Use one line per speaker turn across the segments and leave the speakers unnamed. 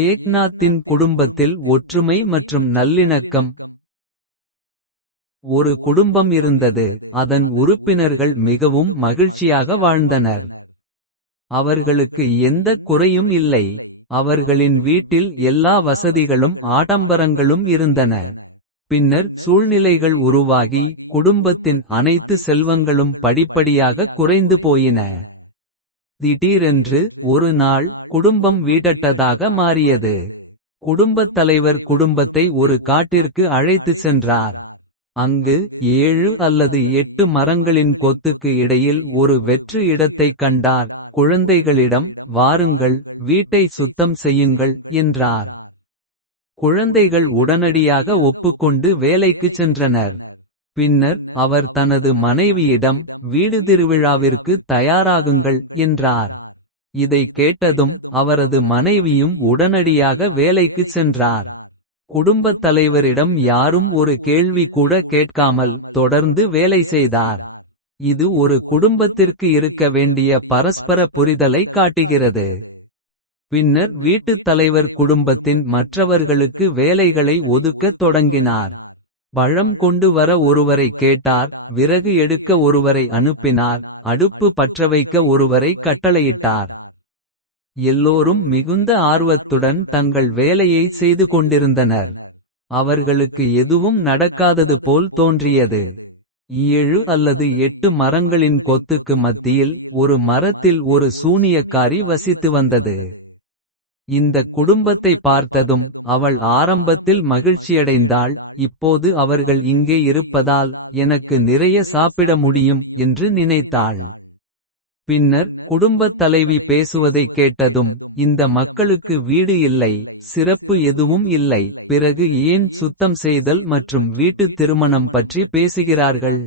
ஏக்நாத்தின் குடும்பத்தில் ஒற்றுமை மற்றும் நல்லிணக்கம். ஒரு குடும்பம் இருந்தது அதன் உறுப்பினர்கள் மிகவும் மகிழ்ச்சியாக வாழ்ந்தனர். அவர்களுக்கு எந்த குறையும் இல்லை அவர்களின் வீட்டில் எல்லா வசதிகளும் ஆடம்பரங்களும் இருந்தன. பின்னர் சூழ்நிலைகள் உருவாகி குடும்பத்தின் அனைத்து செல்வங்களும் படிப்படியாக குறைந்து போயின. திடீரென்று ஒரு நாள் குடும்பம் வீடட்டதாக மாறியது. குடும்பத் தலைவர் குடும்பத்தை ஒரு காட்டிற்கு அழைத்துச் சென்றார். அங்கு ஏழு அல்லது எட்டு மரங்களின் கொத்துக்கு இடையில் ஒரு வெற்று இடத்தைக் கண்டார். குழந்தைகளிடம் வாருங்கள் வீட்டை சுத்தம் செய்யுங்கள் என்றார். குழந்தைகள் உடனடியாக ஒப்புக்கொண்டு வேலைக்குச் சென்றனர். பின்னர் அவர் தனது மனைவியிடம் வீடு திருவிழாவிற்கு தயாராகுங்கள் என்றார். இதை கேட்டதும் அவரது மனைவியும் உடனடியாக வேலைக்குச் சென்றார். குடும்பத் தலைவரிடம் யாரும் ஒரு கேள்வி கூட கேட்காமல் தொடர்ந்து வேலை செய்தார். இது ஒரு குடும்பத்திற்கு இருக்க வேண்டிய பரஸ்பர புரிதலை காட்டுகிறது. பின்னர் வீட்டுத் தலைவர் குடும்பத்தின் மற்றவர்களுக்கு வேலைகளை ஒதுக்கத் தொடங்கினார். பழம் கொண்டு வர ஒருவரை கேட்டார் விறகு எடுக்க ஒருவரை அனுப்பினார் அடுப்பு பற்றவைக்க ஒருவரை கட்டளையிட்டார். எல்லோரும் மிகுந்த ஆர்வத்துடன் தங்கள் வேலையை செய்து கொண்டிருந்தனர். அவர்களுக்கு எதுவும் நடக்காதது போல் தோன்றியது. ஏழு அல்லது எட்டு மரங்களின் கொத்துக்கு மத்தியில் ஒரு மரத்தில் ஒரு சூனியக்காரி வசித்து வந்தது. இந்த குடும்பத்தை பார்த்ததும் அவள் ஆரம்பத்தில் மகிழ்ச்சியடைந்தாள் இப்போது அவர்கள் இங்கே இருப்பதால் எனக்கு நிறைய சாப்பிட முடியும் என்று நினைத்தாள். பின்னர் குடும்பத் தலைவி பேசுவதைக் கேட்டதும் இந்த மக்களுக்கு வீடு இல்லை சிறப்பு எதுவும் இல்லை பிறகு ஏன் சுத்தம் செய்தல் மற்றும் வீட்டுத் திருமணம் பற்றி பேசுகிறார்கள்?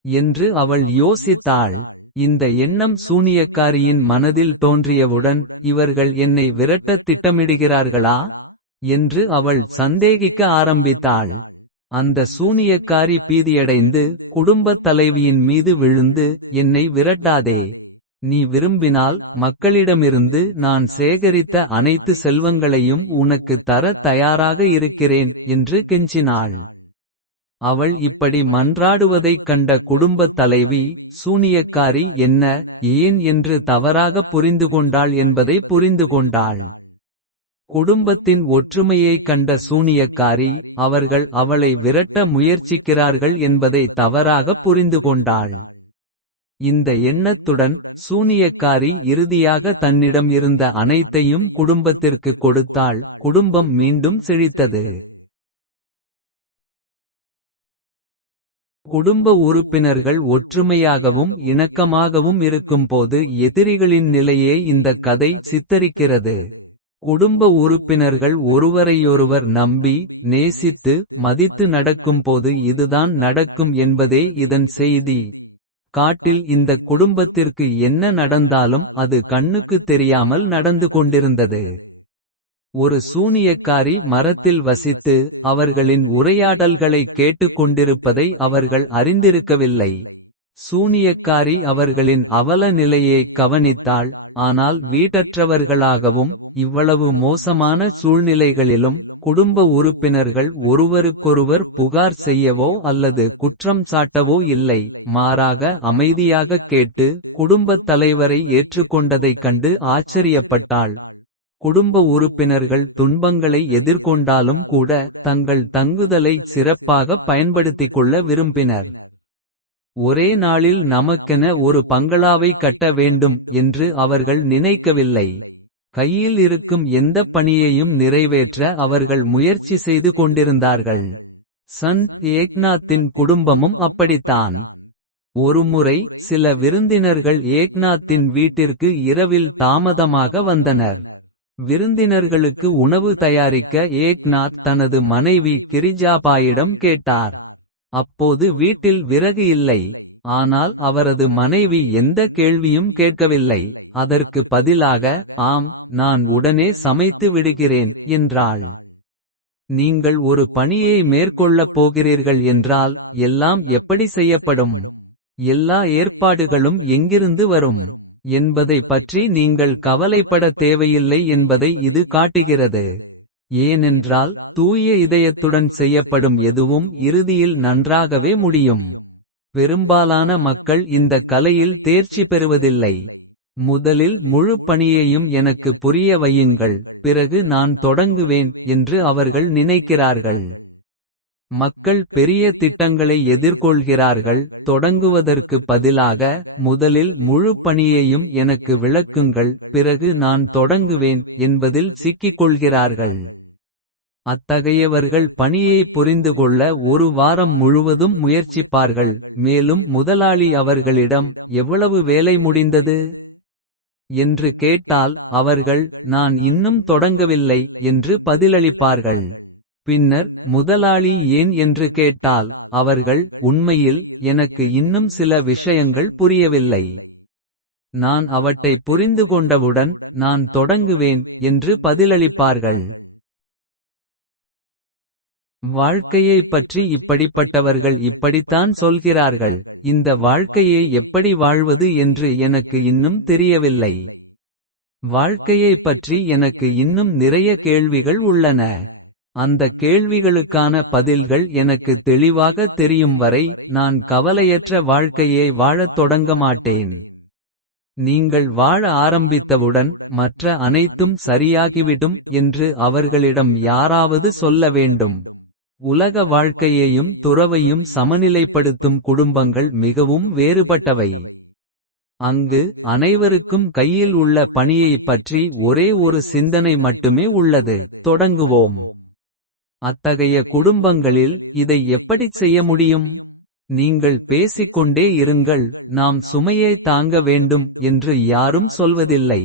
என்று அவள் யோசித்தாள். இந்த எண்ணம் சூனியக்காரியின் மனதில் தோன்றியவுடன் இவர்கள் என்னை விரட்டத் திட்டமிடுகிறார்களா? என்று அவள் சந்தேகிக்க ஆரம்பித்தாள். அந்த சூனியக்காரி பீதியடைந்து குடும்பத் தலைவியின் மீது விழுந்து என்னை விரட்டாதே. நீ விரும்பினால் மக்களிடமிருந்து நான் சேகரித்த அனைத்து செல்வங்களையும் உனக்கு தர தயாராக இருக்கிறேன் என்று கெஞ்சினாள். அவள் இப்படி மன்றாடுவதைக் கண்ட குடும்பத் தலைவி சூனியக்காரி என்ன ஏன் என்று தவறாக புரிந்துகொண்டாள் என்பதை புரிந்துகொண்டாள் குடும்பத்தின் ஒற்றுமையைக் கண்ட சூனியக்காரி அவர்கள் அவளை விரட்ட முயற்சிக்கிறார்கள் என்பதை தவறாக புரிந்துகொண்டாள் இந்த எண்ணத்துடன் சூனியக்காரி இறுதியாக தன்னிடம் இருந்த அனைத்தையும் குடும்பத்திற்கு கொடுத்தாள். குடும்பம் மீண்டும் செழித்தது. குடும்ப உறுப்பினர்கள் ஒற்றுமையாகவும் இணக்கமாகவும் இருக்கும்போது எதிரிகளின் நிலையே இந்தக் கதை சித்தரிக்கிறது. குடும்ப உறுப்பினர்கள் ஒருவரையொருவர் நம்பி நேசித்து மதித்து நடக்கும்போது இதுதான் நடக்கும் என்பதே இதன் செய்தி. காட்டில் இந்த குடும்பத்திற்கு என்ன நடந்தாலும் அது கண்ணுக்குத் தெரியாமல் நடந்து கொண்டிருந்தது. ஒரு சூனியக்காரி மரத்தில் வசித்து அவர்களின் உரையாடல்களை கேட்டுக் கொண்டிருப்பதை அவர்கள் அறிந்திருக்கவில்லை. சூனியக்காரி அவர்களின் அவல நிலையை கவனித்தாள். ஆனால் வீட்டற்றவர்களாகவும் இவ்வளவு மோசமான சூழ்நிலைகளிலும் குடும்ப உறுப்பினர்கள் ஒருவருக்கொருவர் புகார் செய்யவோ அல்லது குற்றம் சாட்டவோ இல்லை. மாறாக அமைதியாகக் கேட்டு குடும்பத் தலைவரை ஏற்றுக்கொண்டதைக் கண்டு ஆச்சரியப்பட்டாள். குடும்ப உறுப்பினர்கள் துன்பங்களை எதிர்கொண்டாலும் கூட தங்கள் தங்குதலை சிறப்பாக பயன்படுத்திக் கொள்ள விரும்பினர். ஒரே நாளில் நமக்கென ஒரு பங்களாவை கட்ட வேண்டும் என்று அவர்கள் நினைக்கவில்லை. கையில் இருக்கும் எந்த பணியையும் நிறைவேற்ற அவர்கள் முயற்சி செய்து கொண்டிருந்தார்கள். சந்த் ஏக்நாத்தின் குடும்பமும் அப்படித்தான். ஒருமுறை சில விருந்தினர்கள் ஏக்நாத்தின் வீட்டிற்கு இரவில் தாமதமாக வந்தனர். விருந்தினர்களுக்கு உணவு தயாரிக்க ஏக்நாத் தனது மனைவி கிரிஜாபாயிடம் கேட்டார். அப்போது வீட்டில் விறகு இல்லை. ஆனால் அவரது மனைவி எந்த கேள்வியும் கேட்கவில்லை. அதற்கு பதிலாக ஆம் நான் உடனே சமைத்து விடுகிறேன் என்றாள். நீங்கள் ஒரு பணியை மேற்கொள்ளப் போகிறீர்கள் என்றால் எல்லாம் எப்படி செய்யப்படும்? எல்லா ஏற்பாடுகளும் எங்கிருந்து வரும்? என்பதை பற்றி நீங்கள் கவலைப்பட தேவையில்லை என்பதை இது காட்டுகிறது. ஏனென்றால் தூய இதயத்துடன் செய்யப்படும் எதுவும் இறுதியில் நன்றாகவே முடியும். பெரும்பாலான மக்கள் இந்த கலையில் தேர்ச்சி பெறுவதில்லை. முதலில் முழு பணியையும் எனக்கு புரிய வையுங்கள். பிறகு நான் தொடங்குவேன் என்று அவர்கள் நினைக்கிறார்கள். மக்கள் பெரிய திட்டங்களை எதிர்கொள்கிறார்கள். தொடங்குவதற்கு பதிலாக முதலில் முழு பணியையும் எனக்கு விளக்குங்கள். பிறகு நான் தொடங்குவேன் என்பதில் சிக்கிக் கொள்கிறார்கள். அத்தகையவர்கள் பணியை புரிந்துகொள்ள ஒரு வாரம் முழுவதும் முயற்சிப்பார்கள். மேலும் முதலாளி அவர்களிடம் எவ்வளவு வேலை முடிந்தது. என்று கேட்டால் அவர்கள் நான் இன்னும் தொடங்கவில்லை என்று பதிலளிப்பார்கள். பின்னர் முதலாளி ஏன் என்று கேட்டால் அவர்கள் உண்மையில் எனக்கு இன்னும் சில விஷயங்கள் புரியவில்லை. நான் அவற்றை புரிந்துகொண்டவுடன் நான் தொடங்குவேன் என்று பதிலளிப்பார்கள். வாழ்க்கையைப் பற்றி இப்படிப்பட்டவர்கள் இப்படித்தான் சொல்கிறார்கள். இந்த வாழ்க்கையை எப்படி வாழ்வது என்று எனக்கு இன்னும் தெரியவில்லை. வாழ்க்கையைப் பற்றி எனக்கு இன்னும் நிறைய கேள்விகள் உள்ளன. அந்த கேள்விகளுக்கான பதில்கள் எனக்கு தெளிவாக தெரியும் வரை. நான் கவலையற்ற வாழ்க்கையை வாழத் தொடங்க மாட்டேன். நீங்கள் வாழ ஆரம்பித்தவுடன் மற்ற அனைத்தும் சரியாகிவிடும் என்று அவர்களிடம் யாராவது சொல்ல வேண்டும். உலக வாழ்க்கையையும் துறவையும் சமநிலைப்படுத்தும் குடும்பங்கள் மிகவும் வேறுபட்டவை. அங்கு அனைவருக்கும் கையில் உள்ள பணியைப் பற்றி ஒரே ஒரு சிந்தனை மட்டுமே உள்ளது. தொடங்குவோம். அத்தகைய குடும்பங்களில் இதை எப்படிச் செய்ய முடியும். நீங்கள் பேசிக்கொண்டே இருங்கள் நாம் சுமையை தாங்க வேண்டும் என்று யாரும் சொல்வதில்லை.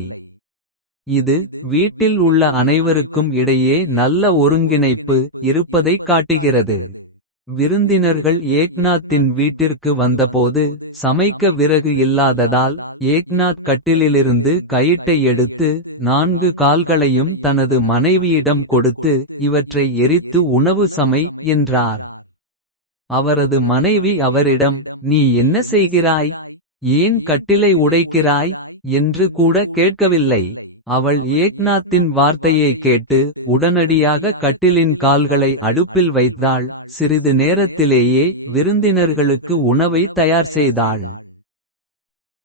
இது வீட்டில் உள்ள அனைவருக்கும் இடையே நல்ல ஒருங்கிணைப்பு இருப்பதைக் காட்டுகிறது. விருந்தினர்கள் ஏக்நாத்தின் வீட்டிற்கு வந்தபோது. சமைக்க விறகு இல்லாததால் ஏக்நாத் கட்டிலிலிருந்து கயிட்டை எடுத்து. நான்கு கால்களையும் தனது மனைவியிடம் கொடுத்து. இவற்றை எரித்து உணவு சமை என்றார். அவரது மனைவி அவரிடம் நீ என்ன செய்கிறாய். ஏன் கட்டிலை உடைக்கிறாய் என்று கூட கேட்கவில்லை. அவள் ஏக்நாத்தின் வார்த்தையை கேட்டு உடனடியாக கட்டிலின் கால்களை அடுப்பில் வைத்தாள். சிறிது நேரத்திலேயே விருந்தினர்களுக்கு உணவை தயார் செய்தாள்.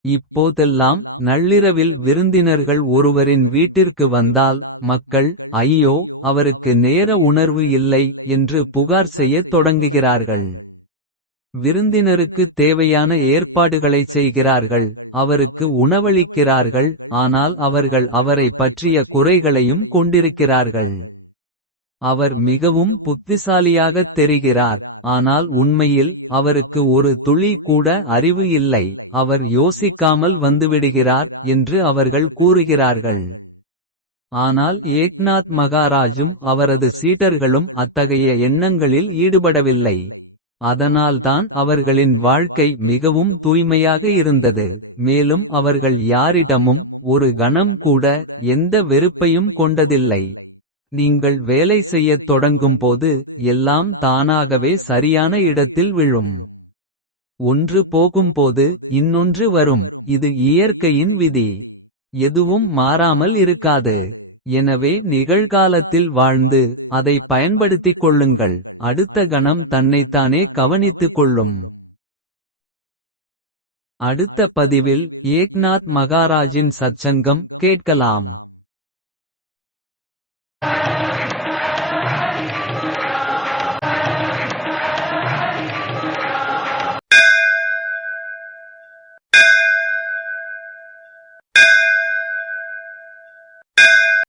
இப்போதெல்லாம் நள்ளிரவில் விருந்தினர்கள் ஒருவரின் வீட்டிற்கு வந்தால். மக்கள் ஐயோ அவருக்கு நேர உணர்வு இல்லை என்று புகார் செய்யத் தொடங்குகிறார்கள். விருந்தினருக்குத் தேவையான ஏற்பாடுகளைச் செய்கிறார்கள். அவருக்கு உணவளிக்கிறார்கள் ஆனால் அவர்கள் அவரை பற்றிய குறைகளையும் கொண்டிருக்கிறார்கள். அவர் மிகவும் புத்திசாலியாகத் தெரிகிறார். ஆனால் உண்மையில் அவருக்கு ஒரு துளி கூட அறிவு இல்லை. அவர் யோசிக்காமல் வந்துவிடுகிறார் என்று அவர்கள் கூறுகிறார்கள். ஆனால் ஏக்நாத் மகாராஜும் அவரது சீடர்களும் அத்தகைய எண்ணங்களில் ஈடுபடவில்லை. அதனால்தான் அவர்களின் வாழ்க்கை மிகவும் தூய்மையாக இருந்தது. மேலும் அவர்கள் யாரிடமும் ஒரு கணம் கூட எந்த வெறுப்பையும் கொண்டதில்லை. நீங்கள் வேலை செய்யத் தொடங்கும்போது எல்லாம் தானாகவே சரியான இடத்தில் விழும். ஒன்று போகும்போது இன்னொன்று வரும் இது இயற்கையின் விதி. எதுவும் மாறாமல் இருக்காது. எனவே நிகழ்காலத்தில் வாழ்ந்து அதை பயன்படுத்திக் கொள்ளுங்கள். அடுத்த கணம் தன்னைத்தானே கவனித்துக் கொள்ளும். அடுத்த பதிவில் ஏக்நாத் மகாராஜின் சச்சங்கம் கேட்கலாம்.